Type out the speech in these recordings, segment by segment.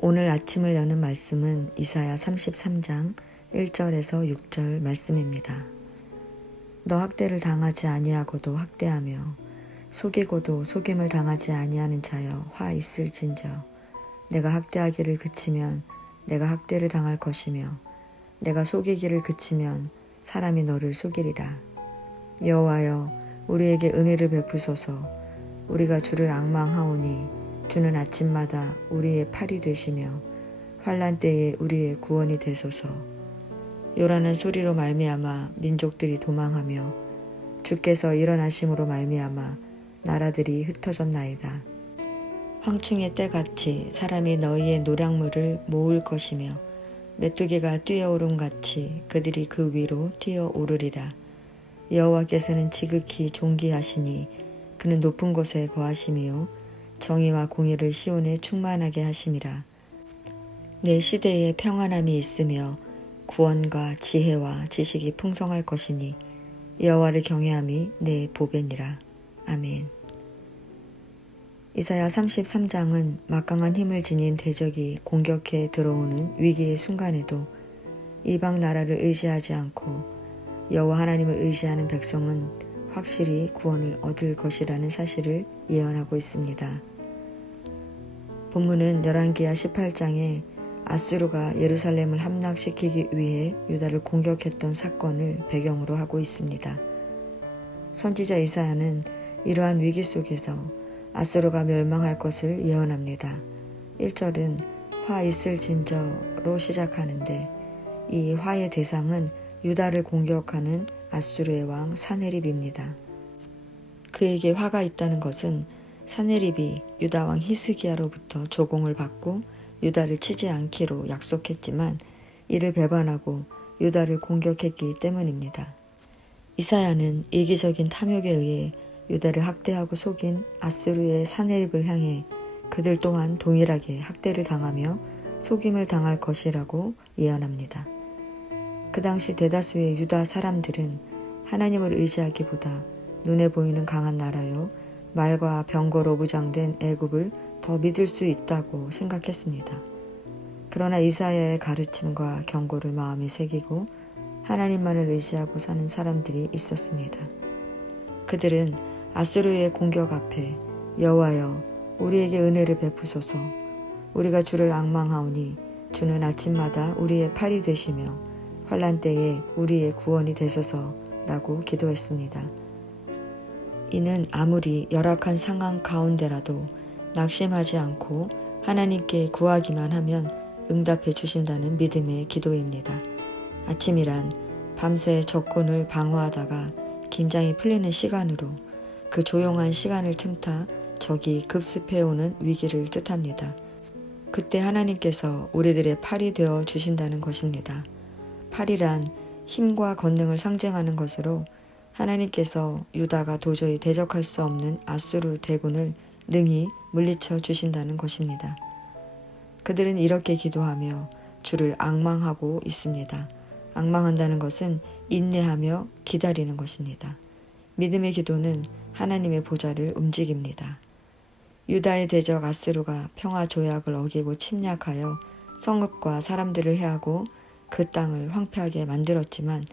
오늘 아침을 여는 말씀은 이사야 33장 1절에서 6절 말씀입니다. 너 학대를 당하지 아니하고도 학대하며 속이고도 속임을 당하지 아니하는 자여 화 있을진저. 내가 학대하기를 그치면 내가 학대를 당할 것이며 내가 속이기를 그치면 사람이 너를 속이리라. 여호와여 우리에게 은혜를 베푸소서. 우리가 주를 앙망하오니 주는 아침마다 우리의 팔이 되시며 환난 때에 우리의 구원이 되소서. 요란한 소리로 말미암아 민족들이 도망하며 주께서 일어나심으로 말미암아 나라들이 흩어졌나이다. 황충의 때같이 사람이 너희의 노량물을 모을 것이며 메뚜기가 뛰어오름 같이 그들이 그 위로 뛰어오르리라. 여호와께서는 지극히 존귀하시니 그는 높은 곳에 거하심이요 정의와 공의를 시온에 충만하게 하심이라. 내 시대에 평안함이 있으며 구원과 지혜와 지식이 풍성할 것이니 여호와를 경외함이 내 보배니라. 아멘. 이사야 33장은 막강한 힘을 지닌 대적이 공격해 들어오는 위기의 순간에도 이방 나라를 의지하지 않고 여호와 하나님을 의지하는 백성은 확실히 구원을 얻을 것이라는 사실을 예언하고 있습니다. 본문은 열왕기하 18장에 아수르가 예루살렘을 함락시키기 위해 유다를 공격했던 사건을 배경으로 하고 있습니다. 선지자 이사야는 이러한 위기 속에서 아수르가 멸망할 것을 예언합니다. 1절은 화 있을진저로 시작하는데 이 화의 대상은 유다를 공격하는 아수르의 왕 사네립입니다. 그에게 화가 있다는 것은 사네립이 유다 왕 히스기야로부터 조공을 받고 유다를 치지 않기로 약속했지만 이를 배반하고 유다를 공격했기 때문입니다. 이사야는 이기적인 탐욕에 의해 유다를 학대하고 속인 아수르의 사네립을 향해 그들 또한 동일하게 학대를 당하며 속임을 당할 것이라고 예언합니다. 그 당시 대다수의 유다 사람들은 하나님을 의지하기보다 눈에 보이는 강한 나라요 말과 병거로 무장된 애굽을 더 믿을 수 있다고 생각했습니다. 그러나 이사야의 가르침과 경고를 마음에 새기고 하나님만을 의지하고 사는 사람들이 있었습니다. 그들은 아수르의 공격 앞에 여호와여 우리에게 은혜를 베푸소서. 우리가 주를 앙망하오니 주는 아침마다 우리의 팔이 되시며 환난 때에 우리의 구원이 되소서라고 기도했습니다. 이는 아무리 열악한 상황 가운데라도 낙심하지 않고 하나님께 구하기만 하면 응답해 주신다는 믿음의 기도입니다. 아침이란 밤새 적군을 방어하다가 긴장이 풀리는 시간으로 그 조용한 시간을 틈타 적이 급습해오는 위기를 뜻합니다. 그때 하나님께서 우리들의 팔이 되어 주신다는 것입니다. 팔이란 힘과 권능을 상징하는 것으로 하나님께서 유다가 도저히 대적할 수 없는 아수르 대군을 능히 물리쳐 주신다는 것입니다. 그들은 이렇게 기도하며 주를 앙망하고 있습니다. 앙망한다는 것은 인내하며 기다리는 것입니다. 믿음의 기도는 하나님의 보좌를 움직입니다. 유다의 대적 아수르가 평화 조약을 어기고 침략하여 성읍과 사람들을 해하고 그 땅을 황폐하게 만들었지만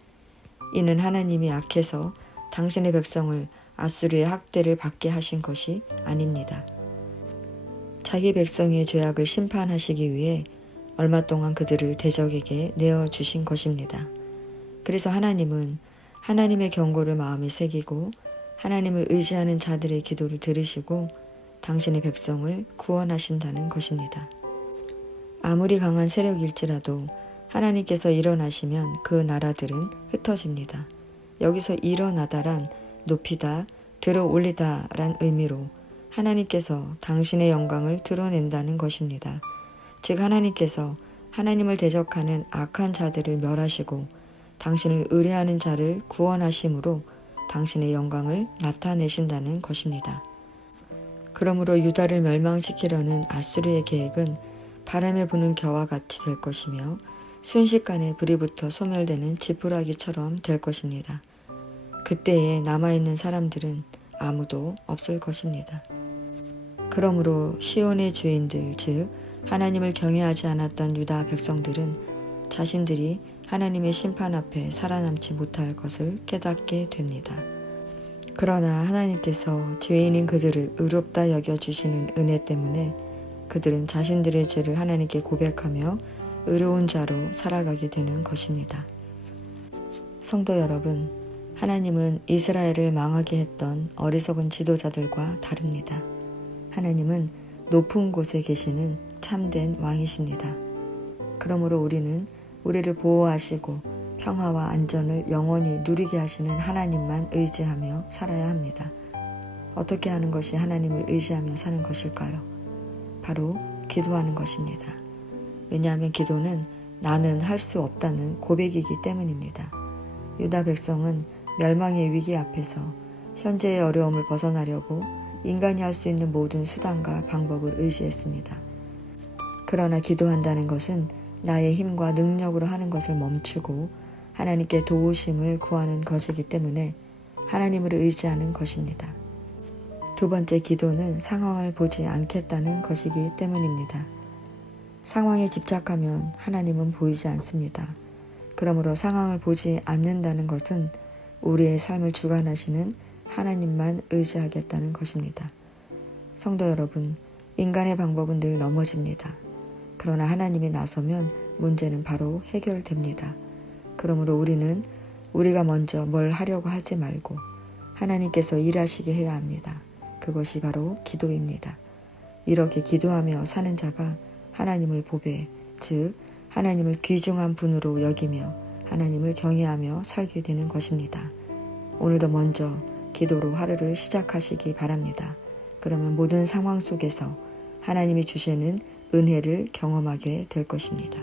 이는 하나님이 악해서 당신의 백성을 아수르의 학대를 받게 하신 것이 아닙니다. 자기 백성의 죄악을 심판하시기 위해 얼마 동안 그들을 대적에게 내어주신 것입니다. 그래서 하나님은 하나님의 경고를 마음에 새기고 하나님을 의지하는 자들의 기도를 들으시고 당신의 백성을 구원하신다는 것입니다. 아무리 강한 세력일지라도 하나님께서 일어나시면 그 나라들은 흩어집니다. 여기서 일어나다란 높이다, 들어 올리다란 의미로 하나님께서 당신의 영광을 드러낸다는 것입니다. 즉 하나님께서 하나님을 대적하는 악한 자들을 멸하시고 당신을 의뢰하는 자를 구원하심으로 당신의 영광을 나타내신다는 것입니다. 그러므로 유다를 멸망시키려는 아수르의 계획은 바람에 부는 겨와 같이 될 것이며 순식간에 불이 붙어 소멸되는 지푸라기처럼 될 것입니다. 그때에 남아있는 사람들은 아무도 없을 것입니다. 그러므로 시온의 주인들 즉 하나님을 경외하지 않았던 유다 백성들은 자신들이 하나님의 심판 앞에 살아남지 못할 것을 깨닫게 됩니다. 그러나 하나님께서 죄인인 그들을 의롭다 여겨주시는 은혜 때문에 그들은 자신들의 죄를 하나님께 고백하며 의로운 자로 살아가게 되는 것입니다. 성도 여러분, 하나님은 이스라엘을 망하게 했던 어리석은 지도자들과 다릅니다. 하나님은 높은 곳에 계시는 참된 왕이십니다. 그러므로 우리는 우리를 보호하시고 평화와 안전을 영원히 누리게 하시는 하나님만 의지하며 살아야 합니다. 어떻게 하는 것이 하나님을 의지하며 사는 것일까요? 바로 기도하는 것입니다. 왜냐하면 기도는 나는 할 수 없다는 고백이기 때문입니다. 유다 백성은 멸망의 위기 앞에서 현재의 어려움을 벗어나려고 인간이 할 수 있는 모든 수단과 방법을 의지했습니다. 그러나 기도한다는 것은 나의 힘과 능력으로 하는 것을 멈추고 하나님께 도우심을 구하는 것이기 때문에 하나님을 의지하는 것입니다. 두 번째 기도는 상황을 보지 않겠다는 것이기 때문입니다. 상황에 집착하면 하나님은 보이지 않습니다. 그러므로 상황을 보지 않는다는 것은 우리의 삶을 주관하시는 하나님만 의지하겠다는 것입니다. 성도 여러분, 인간의 방법은 늘 넘어집니다. 그러나 하나님이 나서면 문제는 바로 해결됩니다. 그러므로 우리는 우리가 먼저 뭘 하려고 하지 말고 하나님께서 일하시게 해야 합니다. 그것이 바로 기도입니다. 이렇게 기도하며 사는 자가 하나님을 보배, 즉 하나님을 귀중한 분으로 여기며 하나님을 경외하며 살게 되는 것입니다. 오늘도 먼저 기도로 하루를 시작하시기 바랍니다. 그러면 모든 상황 속에서 하나님이 주시는 은혜를 경험하게 될 것입니다.